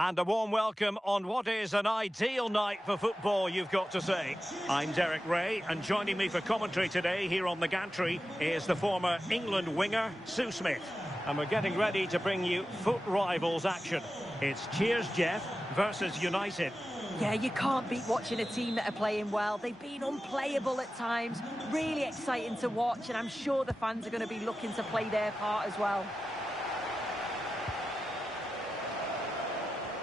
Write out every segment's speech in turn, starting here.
And a warm welcome on what is an ideal night for football, you've got to say. I'm Derek Ray, and joining me for commentary today here on the gantry is the former England winger, Sue Smith. And we're getting ready to bring you foot rivals action. It's Cheers Jeff versus United. Yeah, you can't beat watching a team that are playing well. They've been unplayable at times, really exciting to watch, and I'm sure the fans are going to be looking to play their part as well.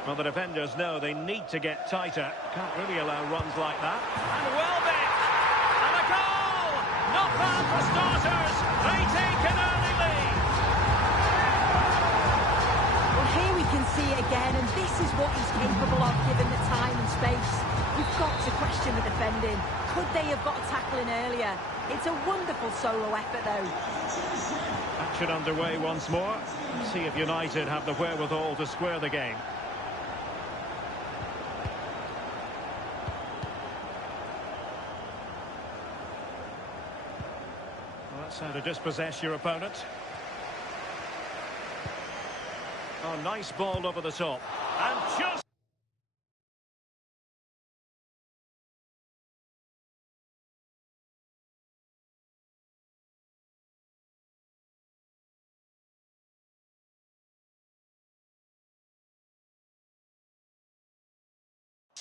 Well, the defenders know they need to get tighter. Can't really allow runs like that. And well met! And a goal! Not bad for starters. They take an early lead. Well, here we can see it again, and this is what he's capable of given the time and space. We've got to question the defending. Could they have got a tackle in earlier? It's a wonderful solo effort, though. Action underway once more. See if United have the wherewithal to square the game. That's how to dispossess your opponent. Oh, nice ball over the top. And just...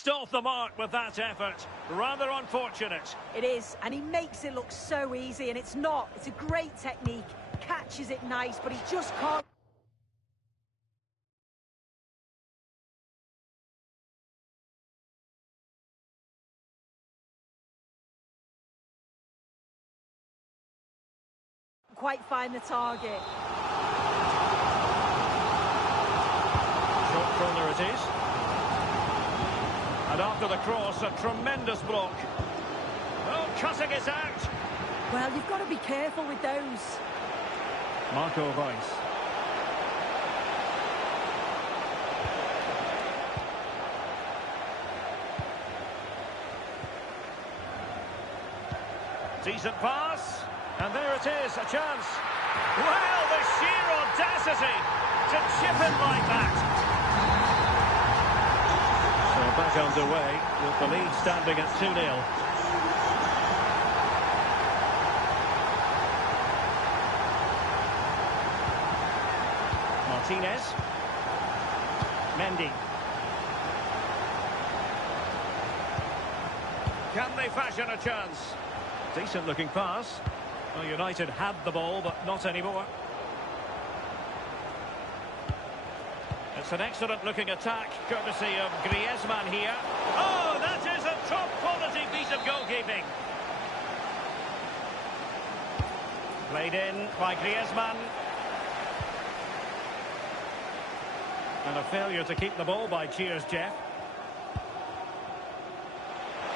off the mark with that effort. Rather unfortunate. It is, and he makes it look so easy, and it's not. It's a great technique. Catches it nice, but he just can't. Quite find the target. Short corner it is. And after the cross, a tremendous block. Oh, cutting it out. Well, you've got to be careful with those. Marco Weiss. Decent pass. And there it is, a chance. Well, the sheer audacity to chip it like that. Back underway with the lead standing at 2-0. Martinez. Mendy. Can they fashion a chance? Decent looking pass. Well, United had the ball, but not anymore. It's an excellent-looking attack, courtesy of Griezmann here. Oh, that is a top-quality piece of goalkeeping. Played in by Griezmann. And a failure to keep the ball by Cheers Jeff.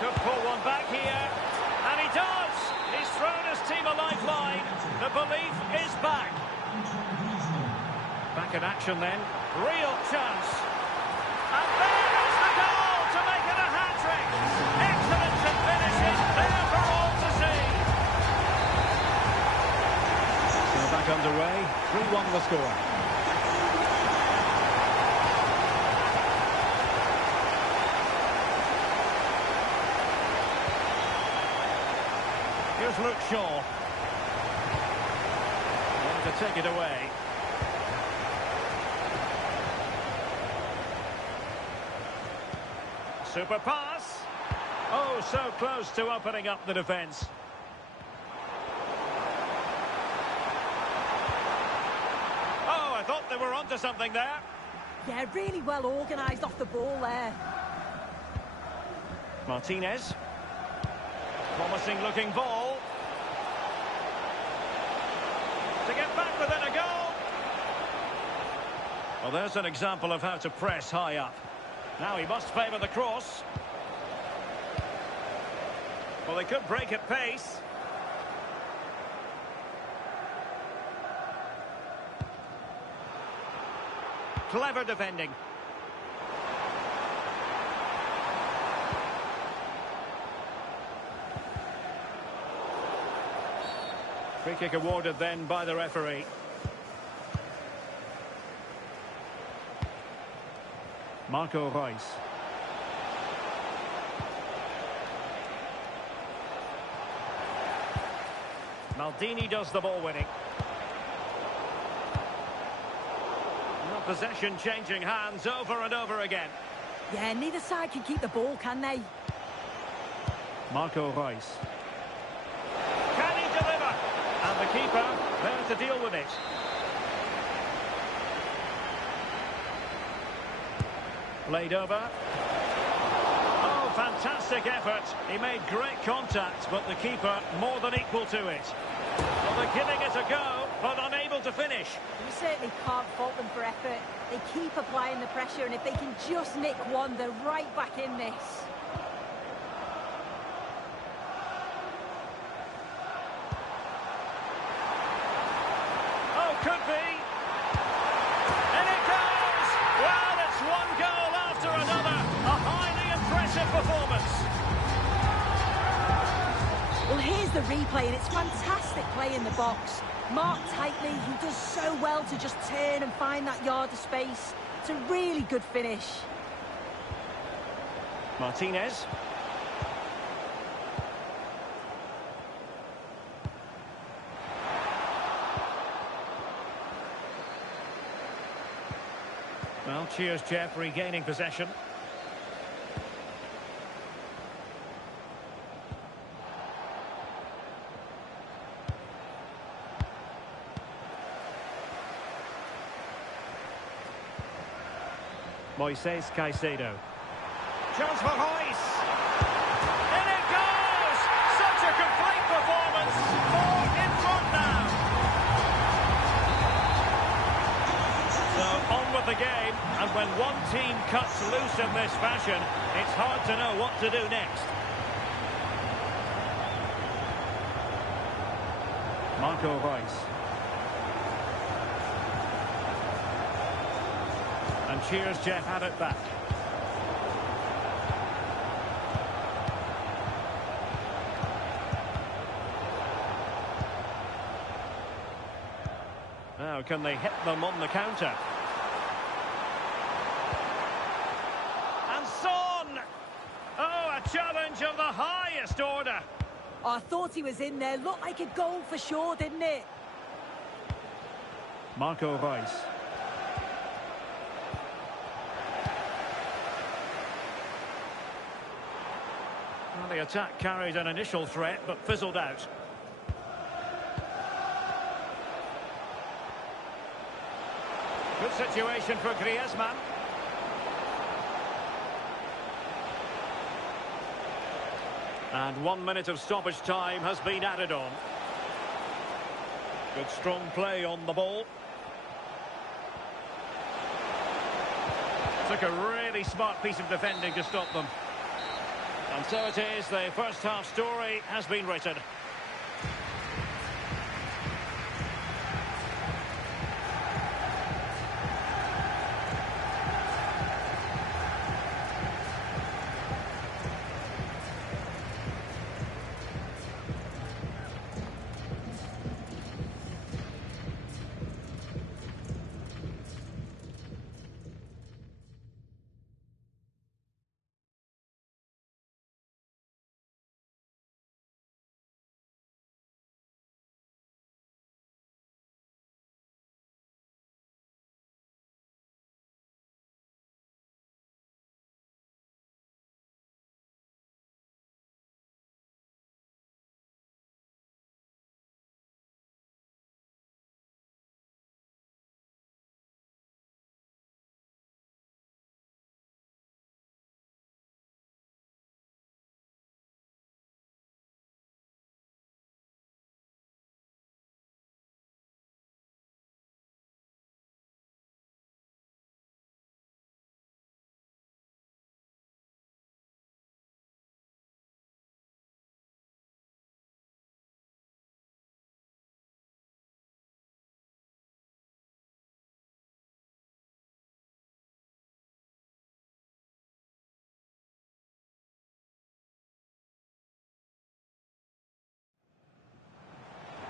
Could pull one back here. And he does! He's thrown his team a lifeline. The belief is back. Back in action then. Real chance. And there is the goal to make it a hat-trick. Excellent to finish it. There for all to see. So back underway. 3-1 the score. Here's Luke Shaw. Going to take it away. Super pass. Oh, so close to opening up the defence. Oh, I thought they were onto something there. Yeah, really well organised off the ball there. Martinez. Promising looking ball. To get back within a goal. Well, there's an example of how to press high up. Now he must favour the cross. Well, they could break at pace. Clever defending. Free kick awarded then by the referee. Marco Reus. Maldini does the ball winning. Well, possession changing hands over and over again. Yeah, neither side can keep the ball, can they? Marco Reus. Can he deliver? And the keeper there to deal with it. Laid over. Oh, fantastic effort. He made great contact, but the keeper more than equal to it. Well, they're giving it a go, but unable to finish. You certainly can't fault them for effort. They keep applying the pressure, and if they can just nick one, they're right back in this. Oh, could be. And it goes! Well, it's one goal after another. A highly impressive performance. Well, here's the replay, and it's fantastic play in the box. Marked tightly, he does so well to just turn and find that yard of space. It's a really good finish. Martinez. Well, cheers, Jeff, regaining possession. Moises Caicedo. Chance for Reus. In it goes! Such a complete performance. Four in front now. So on with the game, and when one team cuts loose in this fashion, it's hard to know what to do next. Marco Reus. And cheers, Jeff had it back. Now, can they hit them on the counter? And Son! Oh, a challenge of the highest order. Oh, I thought he was in there. Looked like a goal for sure, didn't it? Marco Reus. Well, the attack carried an initial threat, but fizzled out. Good situation for Griezmann. And 1 minute of stoppage time has been added on. Good strong play on the ball. Took a really smart piece of defending to stop them. And so it is, the first half story has been written.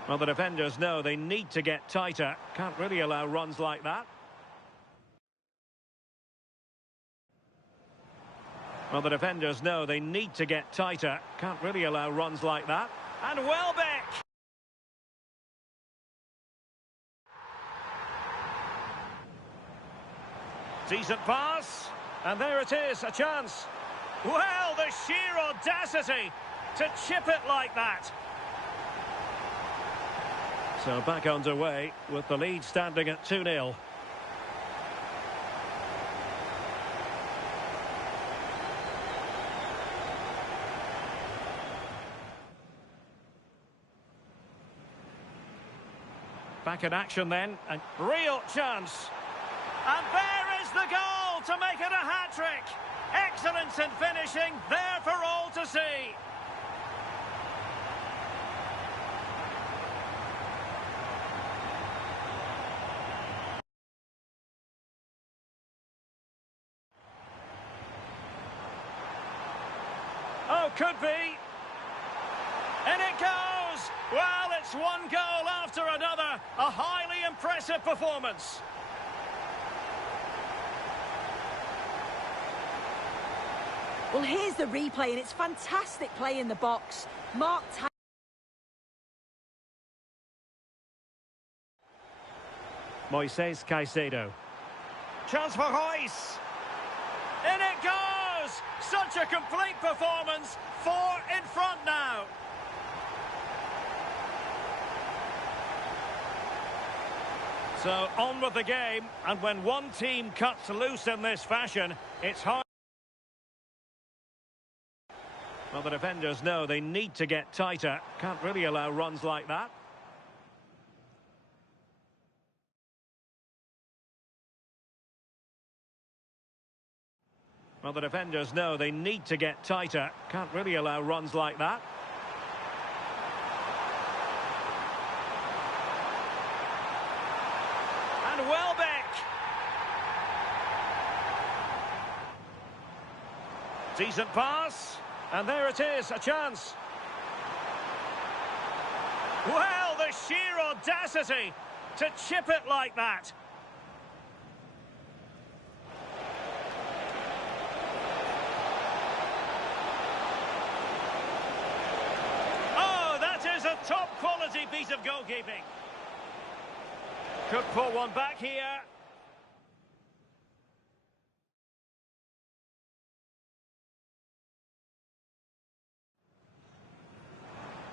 Well, the defenders know they need to get tighter. Can't really allow runs like that. Well, the defenders know they need to get tighter. Can't really allow runs like that. And Welbeck! Decent pass. And there it is, a chance. Well, the sheer audacity to chip it like that. So back underway with the lead standing at 2-0. Back in action then, and real chance. And there is the goal to make it a hat-trick. Excellence in finishing, there for all to see. Oh, could be. And it goes! Well, it's one goal after another. A highly impressive performance. Well, here's the replay, and it's fantastic play in the box. Moises Caicedo. Chance for Royce. In it goes! Such a complete performance. 4 in front now. So on with the game, and when one team cuts loose in this fashion, it's hard. Well, the defenders know they need to get tighter. Can't really allow runs like that. Well, the defenders know they need to get tighter. Can't really allow runs like that. And Welbeck. Decent pass. And there it is, a chance. Well, the sheer audacity to chip it like that. Oh, that is a top-quality piece of goalkeeping. Could pull one back here.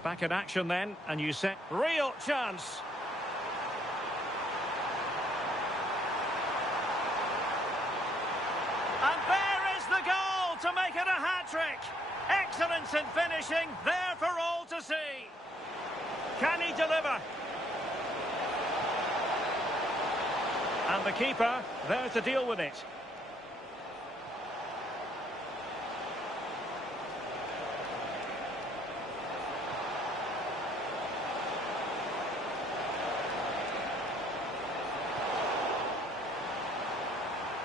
Back in action then, and you set real chance. And there is the goal to make it a hat-trick. Excellence in finishing, there for all to see. Can he deliver? And the keeper there to deal with it.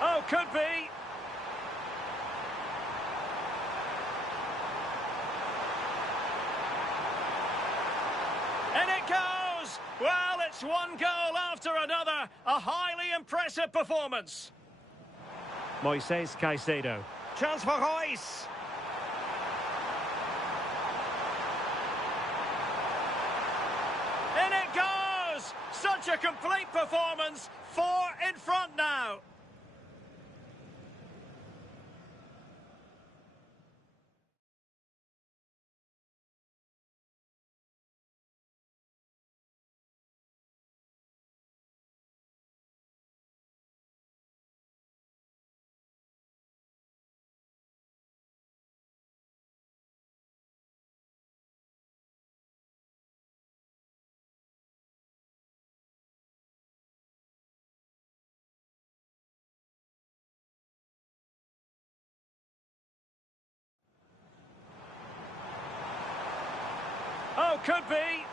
Oh, could be. And it goes! Well, it's one goal after another. A highly impressive performance. Moises Caicedo. Chance for Royce. And it goes! Such a complete performance. 4 in front now. Oh, could be.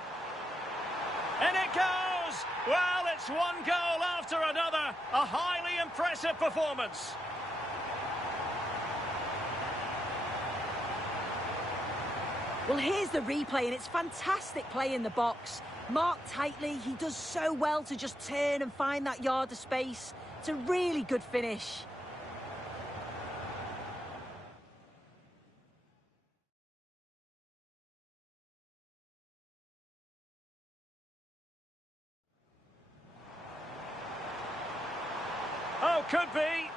And it goes! Well, it's one goal after another. A highly impressive performance. Well, here's the replay, and it's fantastic play in the box. Marked tightly, he does so well to just turn and find that yard of space. It's a really good finish. Could be.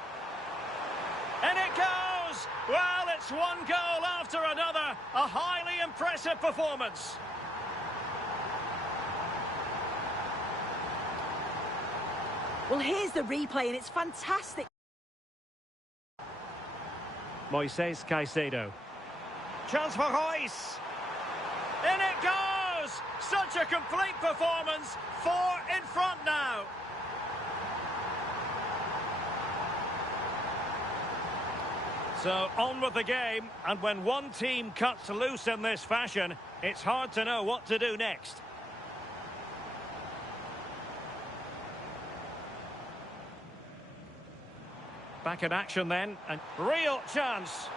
And it goes! Well, it's one goal after another. A highly impressive performance. Well, here's the replay, and it's fantastic. Moises Caicedo. Chance for Royce. In it goes! Such a complete performance. 4 in front now. So, on with the game, and when one team cuts loose in this fashion, it's hard to know what to do next. Back in action then, and real chance.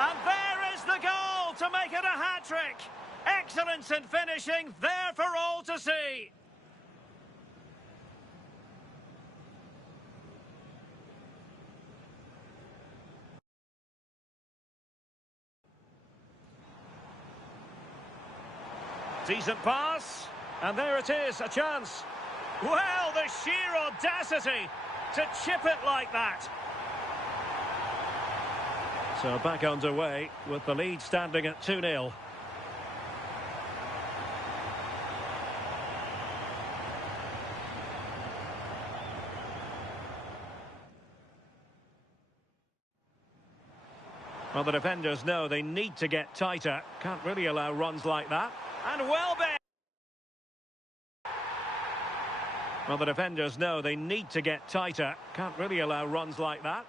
And there is the goal to make it a hat-trick. Excellence in finishing, there for all to see. Decent pass, and there it is, a chance. Well, the sheer audacity to chip it like that. So back underway with the lead standing at 2-0. Well, the defenders know they need to get tighter. Can't really allow runs like that. And Welbeck! Well, the defenders know they need to get tighter. Can't really allow runs like that.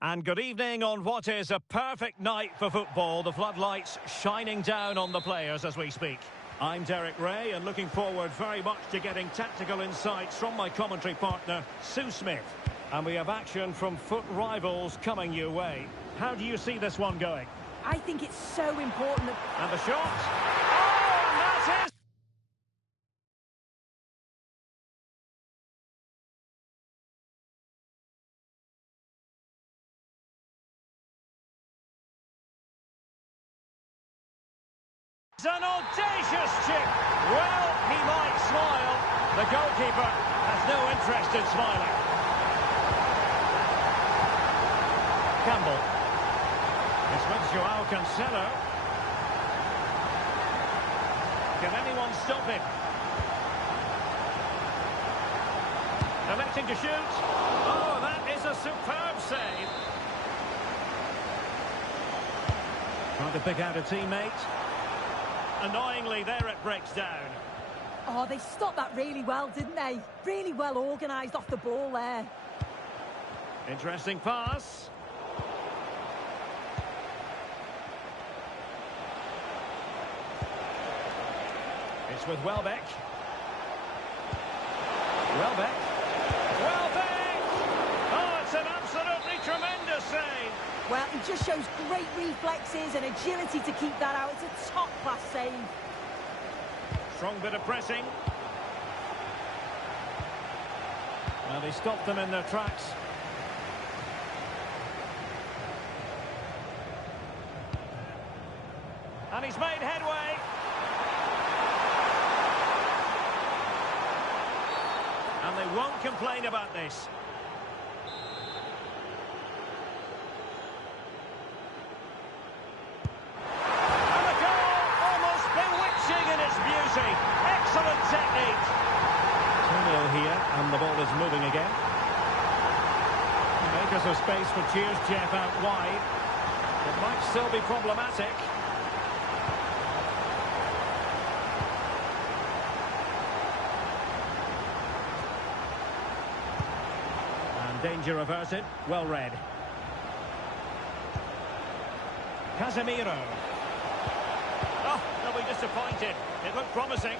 And good evening on what is a perfect night for football. The floodlights shining down on the players as we speak. I'm Derek Ray, and looking forward very much to getting tactical insights from my commentary partner, Sue Smith. And we have action from foot rivals coming your way. How do you see this one going? I think it's so important that... And the shot. Oh, and that is... It's an audacious chip. Well, he might smile. The goalkeeper has no interest in smiling. Campbell. It's with Joao Cancelo. Can anyone stop him? Electing to shoot. Oh, that is a superb save. Trying to pick out a teammate. Annoyingly, there it breaks down. Oh, they stopped that really well, didn't they? Really well organised off the ball there. Interesting pass. It's with Welbeck. Welbeck. Welbeck! Oh, it's an absolutely tremendous save. Well, he just shows great reflexes and agility to keep that out. It's a top-class save. Strong bit of pressing. Well, they stopped them in their tracks. And he's made headway. And they won't complain about this. And the goal, almost bewitching in its beauty. Excellent technique. 2-0 here, and the ball is moving again. Makers of space for Cheers Jeff out wide. It might still be problematic. Danger averted. Well read. Casemiro. Oh, they'll be disappointed. It looked promising.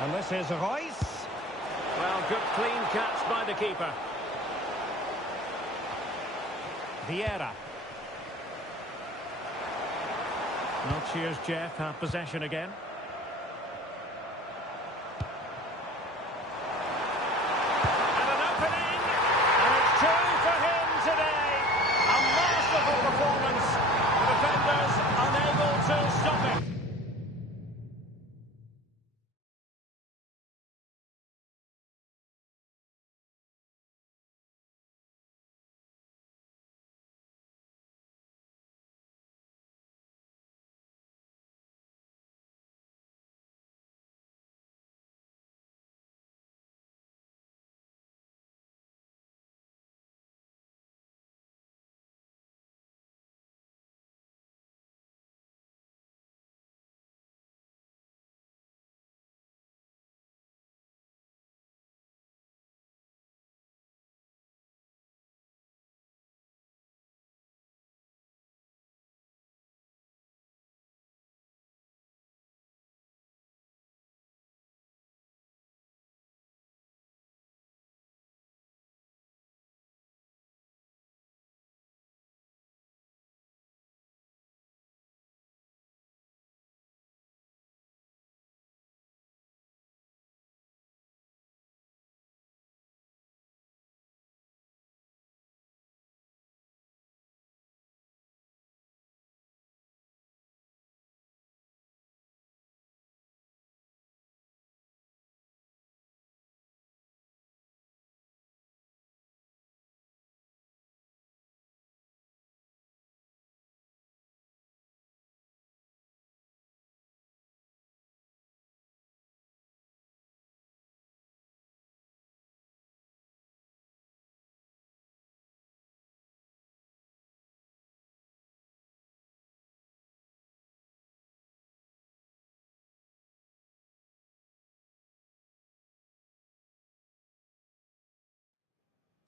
And this is Royce. Well, good clean catch by the keeper. Vieira. Now Cheers Jeff have possession again.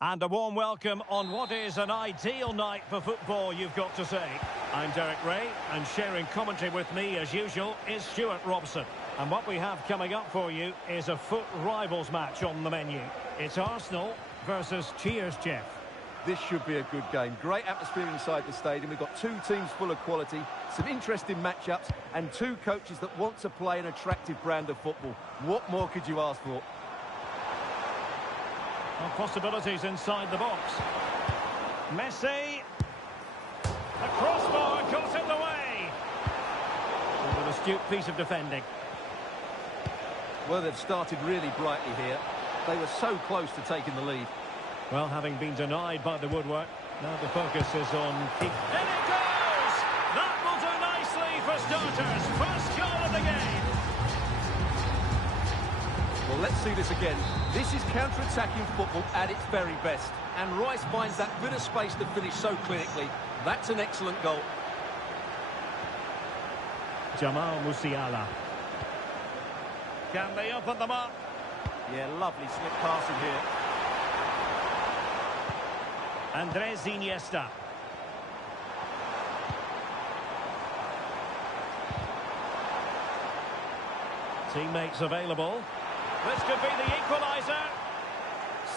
And a warm welcome on what is an ideal night for football, you've got to say. I'm Derek Ray, and sharing commentary with me, as usual, is Stuart Robson. And what we have coming up for you is a foot rivals match on the menu. It's Arsenal versus Cheers, Jeff. This should be a good game. Great atmosphere inside the stadium. We've got two teams full of quality, some interesting matchups, and two coaches that want to play an attractive brand of football. What more could you ask for? Well, possibilities inside the box. Messi. The crossbar got in the way. With an astute piece of defending. Well, they've started really brightly here. They were so close to taking the lead. Well, having been denied by the woodwork, now the focus is on... In it goes! That will do nicely for starters. First goal of the game. Well, let's see this again. This is counter-attacking football at its very best. And Rice finds that bit of space to finish so clinically. That's an excellent goal. Jamal Musiala. Can they open them up? Yeah, lovely slick passing here. Andres Iniesta. Teammates available. This could be the equaliser.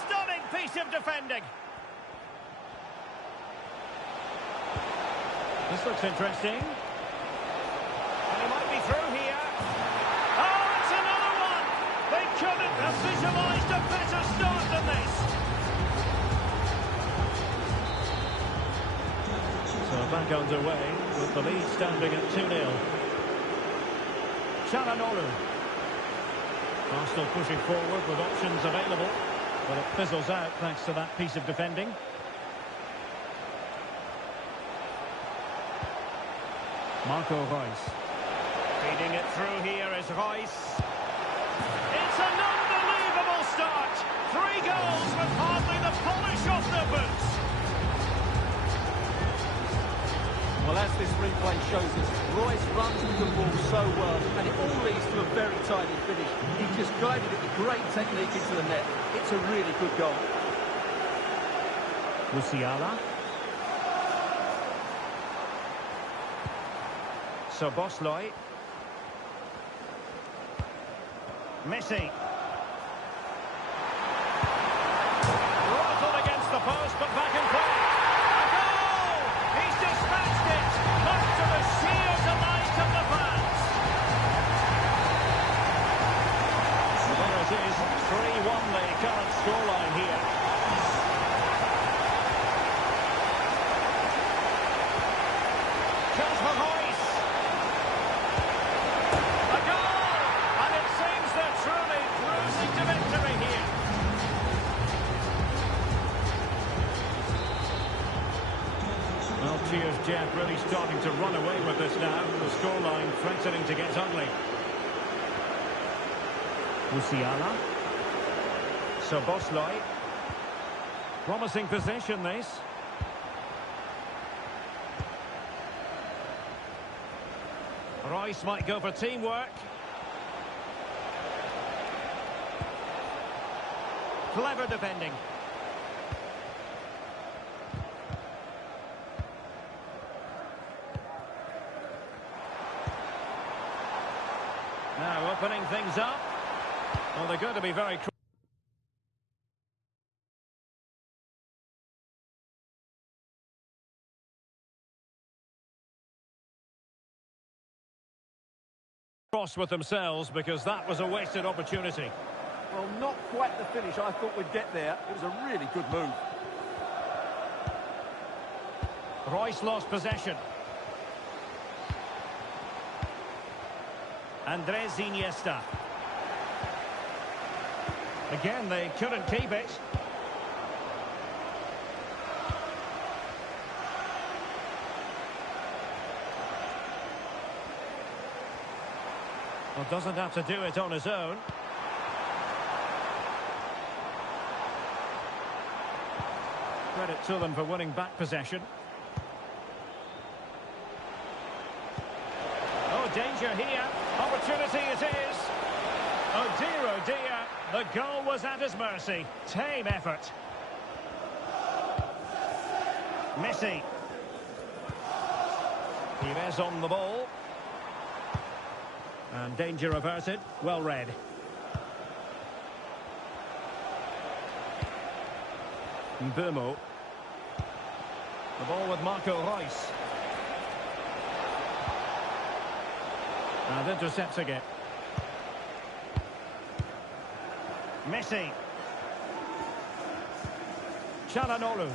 Stunning piece of defending. This looks interesting. And he might be through here. Oh, it's another one! They couldn't have visualised a better start than this. So back underway with the lead standing at 2-0. Çalhanoğlu. Arsenal pushing forward with options available, but it fizzles out thanks to that piece of defending. Marco Reus. Feeding it through here is Reus. It's an unbelievable start. 3 goals with hardly the polish off their boots. Well, as this replay shows us, Royce runs with the ball so well, and it all leads to a very tidy finish. He just guided it with great technique into the net. It's a really good goal. Musiala. Szoboszlai. Messi. Rifled against the post, but back in play. A goal! He's dispatched it, much to the sheer delight of the fans. So there it is, 3-1 the current scoreline here. Just for Reus. A goal! And it seems they're truly cruising to victory here. Well, Cheers, Jeff, really starting to run away with this now. The scoreline threatening to get ugly. Musiala. Szoboszlai. Promising possession, this. Rice might go for teamwork. Clever defending. Now opening things up. Well, they're going to be very cross with themselves, because that was a wasted opportunity. Well, not quite the finish I thought we'd get there. It was a really good move. Reus lost possession. Andres Iniesta. Again, they couldn't keep it. Well, doesn't have to do it on his own. Credit to them for winning back possession. Oh, danger here. Opportunity it is. Oh dear, the goal was at his mercy. Tame effort. Messi. Pires on the ball. And danger averted. Well read. Mbumo. The ball with Marco Reus. And intercepts again. Messi. Çalhanoğlu.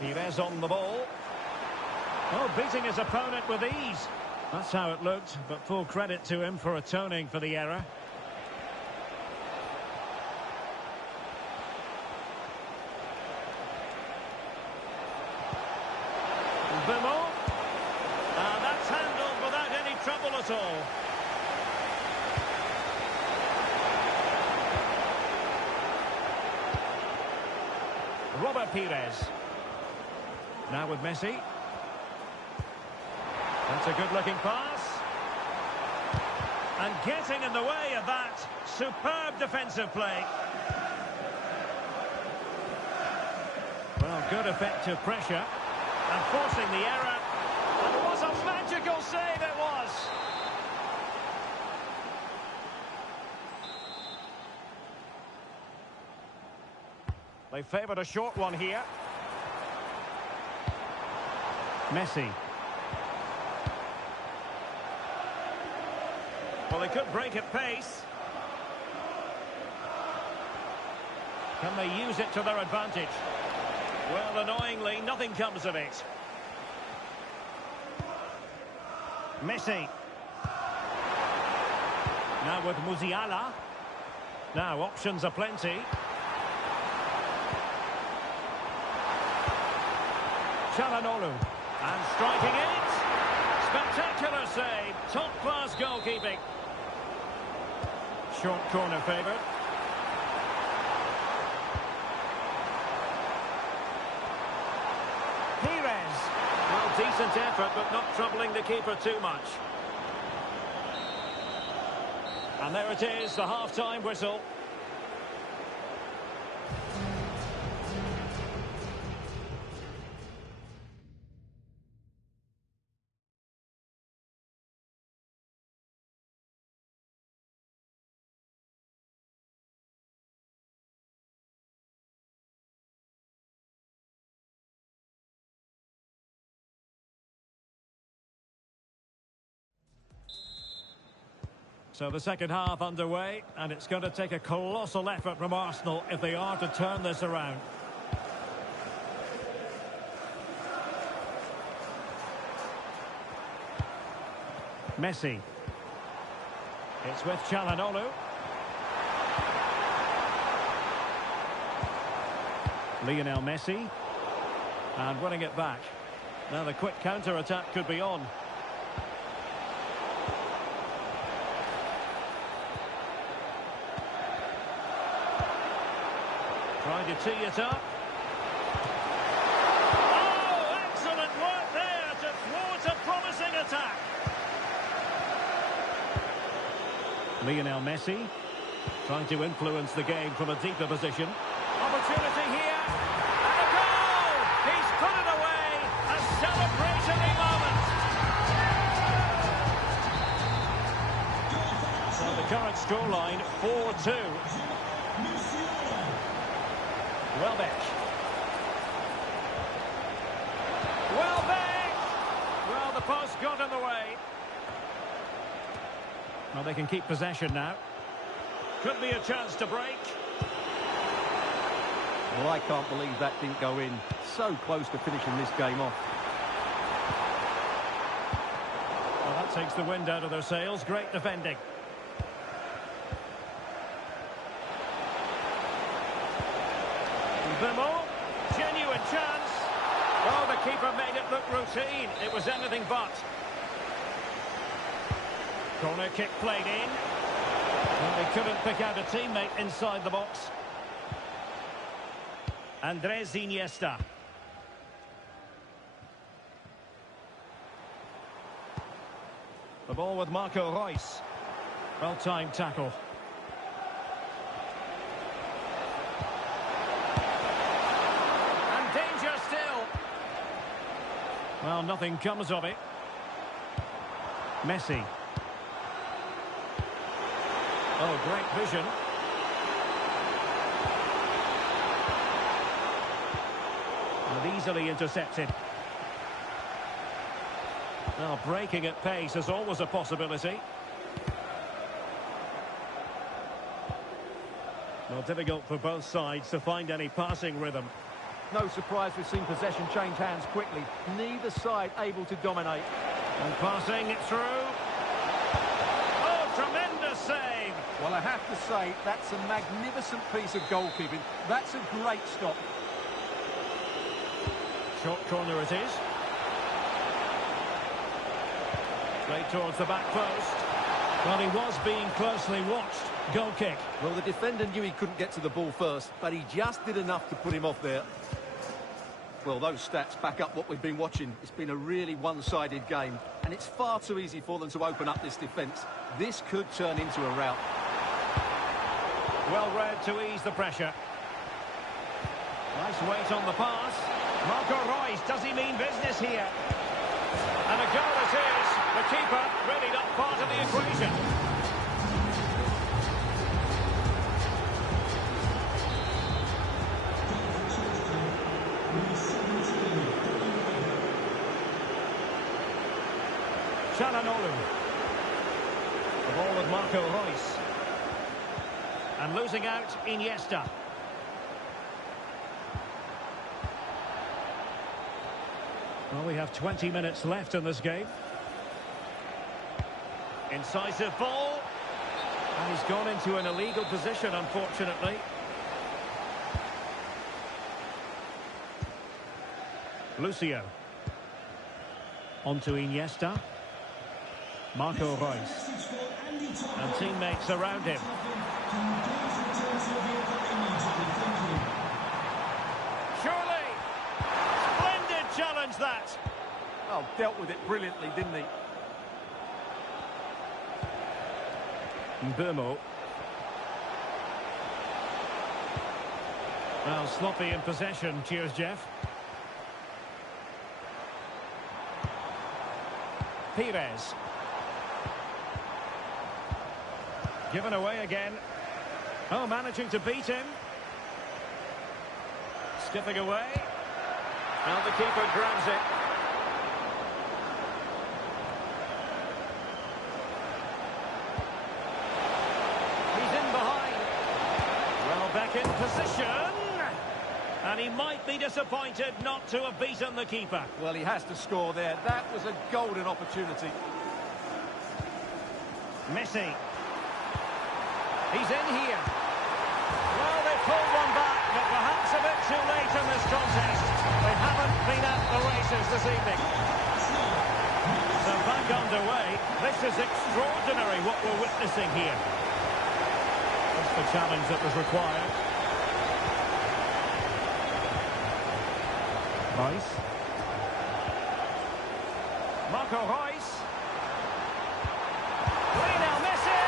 Pires on the ball. Oh, beating his opponent with ease. That's how it looked, but full credit to him for atoning for the error. Mbumo. And that's handled without any trouble at all. Robert Pires. Now with Messi. That's a good-looking pass. And getting in the way of that. Superb defensive play. Well, good effective pressure. And forcing the error. And it was a magical save, it was. They favoured a short one here. Messi. Well, they could break at pace. Can they use it to their advantage? Well, annoyingly, nothing comes of it. Messi. Now with Musiala. Now, options are plenty. Çalhanoğlu. And striking it. Spectacular save. Top-class goalkeeping. Short corner favoured. Pires. Well, decent effort, but not troubling the keeper too much. And there it is, the half-time whistle. So the second half underway, and it's going to take a colossal effort from Arsenal if they are to turn this around. Messi. It's with Çalhanoğlu. Lionel Messi. And winning it back. Now the quick counter-attack could be on. Trying to tee it up. Oh, excellent work there to thwart a promising attack. Lionel Messi trying to influence the game from a deeper position. Opportunity here. And a goal! He's put it away. A celebratory moment. So the current scoreline, 4-2. Welbeck. Well, the post got in the way. Well, they can keep possession now. Could be a chance to break. Well, I can't believe that didn't go in. So close to finishing this game off. Well, that takes the wind out of their sails. Great defending. Mbumo, genuine chance. Oh, the keeper made it look routine. It was anything but. Corner kick played in. And they couldn't pick out a teammate inside the box. Andres Iniesta. The ball with Marco Reus. Well-timed tackle. And danger still. Well, nothing comes of it. Messi. Oh, great vision. And easily intercepted. Now, breaking at pace is always a possibility. Well, difficult for both sides to find any passing rhythm. No surprise we've seen possession change hands quickly. Neither side able to dominate. And passing it through. Oh, tremendous save! Well, I have to say, that's a magnificent piece of goalkeeping. That's a great stop. Short corner it is. Straight towards the back post. Well, he was being closely watched. Goal kick. Well, the defender knew he couldn't get to the ball first, but he just did enough to put him off there. Well, those stats back up what we've been watching. It's been a really one-sided game, and it's far too easy for them to open up this defence. This could turn into a rout. Well read to ease the pressure. Nice weight on the pass. Marco Reus, does he mean business here? And a goal it is. The keeper really not part of the equation. Çalhanoğlu. The ball with Marco Reus. And losing out, Iniesta. Well, we have 20 minutes left in this game. Incisive ball. And he's gone into an illegal position, unfortunately. Lucio. On to Iniesta. Marco Reus. And teammates around him. Surely! Splendid challenge, that! Oh, dealt with it brilliantly, didn't he? Burmo. Well, sloppy in possession. Cheers, Jeff. Pires. Given away again. Oh, managing to beat him. Skipping away. Now the keeper grabs it. He's in behind. Well, back in position. And he might be disappointed not to have beaten the keeper. Well, he has to score there. That was a golden opportunity. Messi. He's in here. Well, they pulled one back, but perhaps a bit too late in this contest. They haven't been at the races this evening. So back underway. This is extraordinary what we're witnessing here. That's the challenge that was required. Reus. Marco Reus. Lionel Messi!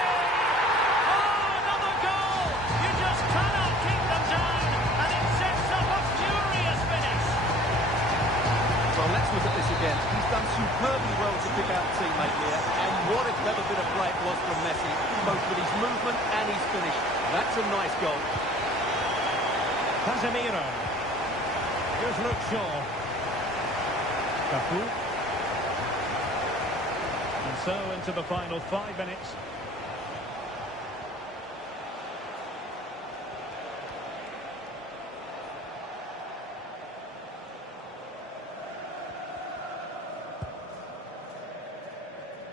Oh, another goal! You just cannot keep them down, and it sets up a furious finish. Well, let's look at this again. He's done superbly well to pick out a teammate here, and what a clever bit of play it was from Messi, both with his movement and his finish. That's a nice goal. Casemiro. Here's Luke Shaw. Cafu. And so into the final 5 minutes.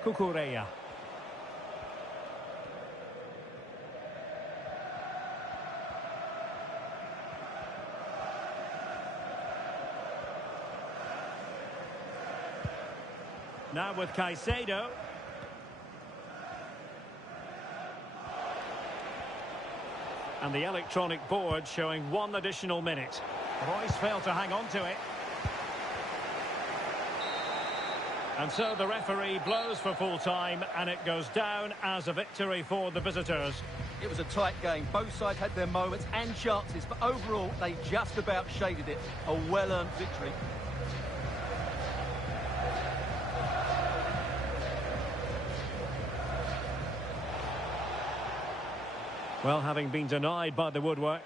Cucurella. Now with Caicedo. And the electronic board showing 1 additional minute. Reus failed to hang on to it. And so the referee blows for full time, and it goes down as a victory for the visitors. It was a tight game. Both sides had their moments and chances, but overall, they just about shaded it. A well-earned victory. Well, having been denied by the woodwork.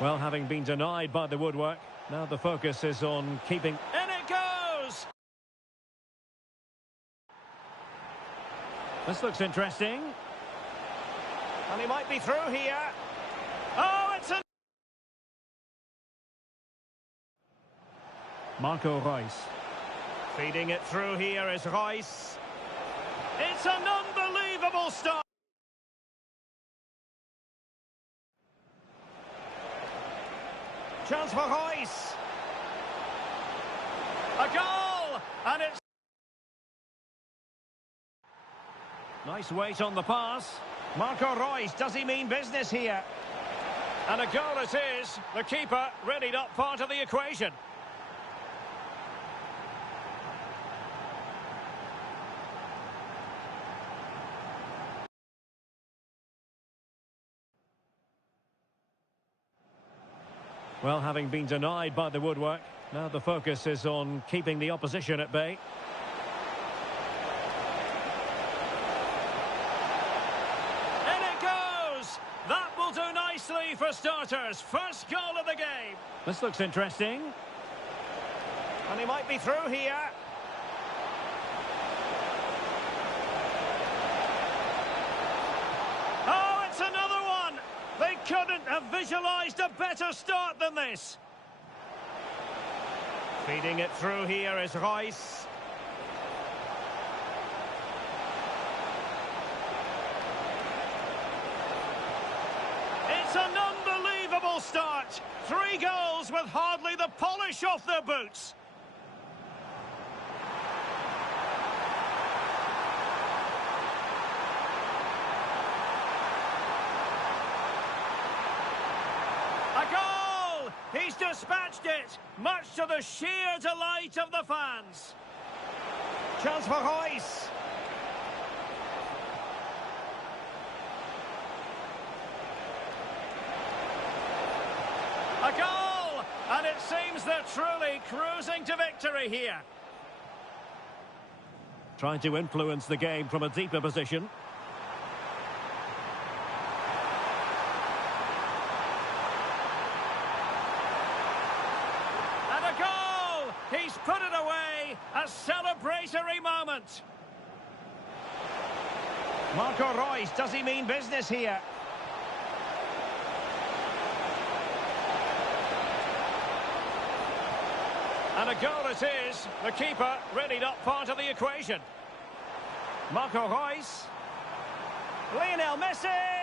Well, having been denied by the woodwork, now the focus is on keeping... In it goes! This looks interesting. And he might be through here. Oh, it's a... Marco Reus. Feeding it through here is Reus. It's an unbelievable start. Chance for Reus. A goal! And it's... Nice weight on the pass. Marco Reus, does he mean business here? And a goal it is. The keeper readied up part of the equation. Well, having been denied by the woodwork, now the focus is on keeping the opposition at bay. In it goes! That will do nicely for starters. First goal of the game. This looks interesting. And he might be through here. Oh, it's another one! They couldn't have visualised a better start than this. Feeding it through here is Reus. It's an unbelievable start. 3 goals with hardly the polish off their boots. A goal! He's dispatched it, much to the sheer delight of the fans. Chance for Reus. A goal! And it seems they're truly cruising to victory here. Trying to influence the game from a deeper position. And a goal! He's put it away. A celebratory moment. Marco Reus, does he mean business here? And a goal it is. The keeper readied up part of the equation. Marco Reus. Lionel Messi!